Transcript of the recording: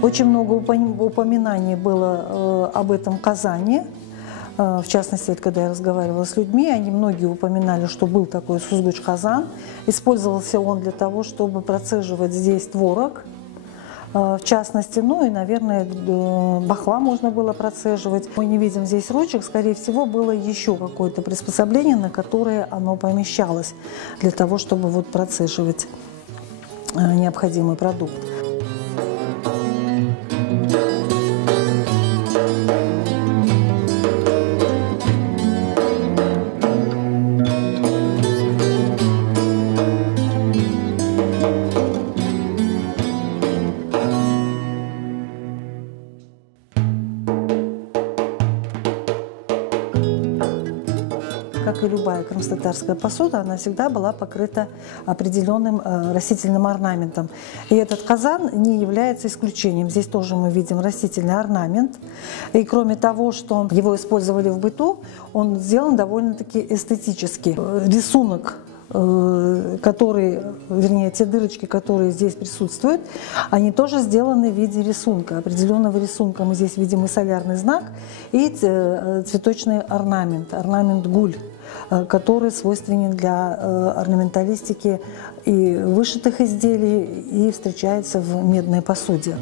Очень много упоминаний было об этом в Казани. В частности, вот, когда я разговаривала с людьми, они многие упоминали, что был такой сузгуч-казан. Использовался он для того, чтобы процеживать здесь творог, в частности, ну и, наверное, бахла можно было процеживать. Мы не видим здесь ручек, скорее всего, было еще какое-то приспособление, на которое оно помещалось, для того, чтобы вот процеживать необходимый продукт. Как и любая крымско-татарская посуда, она всегда была покрыта определенным растительным орнаментом. И этот казан не является исключением. Здесь тоже мы видим растительный орнамент. И кроме того, что его использовали в быту, он сделан довольно-таки эстетически. Рисунок, которые, вернее, те дырочки, которые здесь присутствуют, они тоже сделаны в виде рисунка. Определенного рисунка мы здесь видим и солярный знак, и цветочный орнамент, орнамент гуль, который свойственен для орнаменталистики и вышитых изделий, и встречается в медной посуде.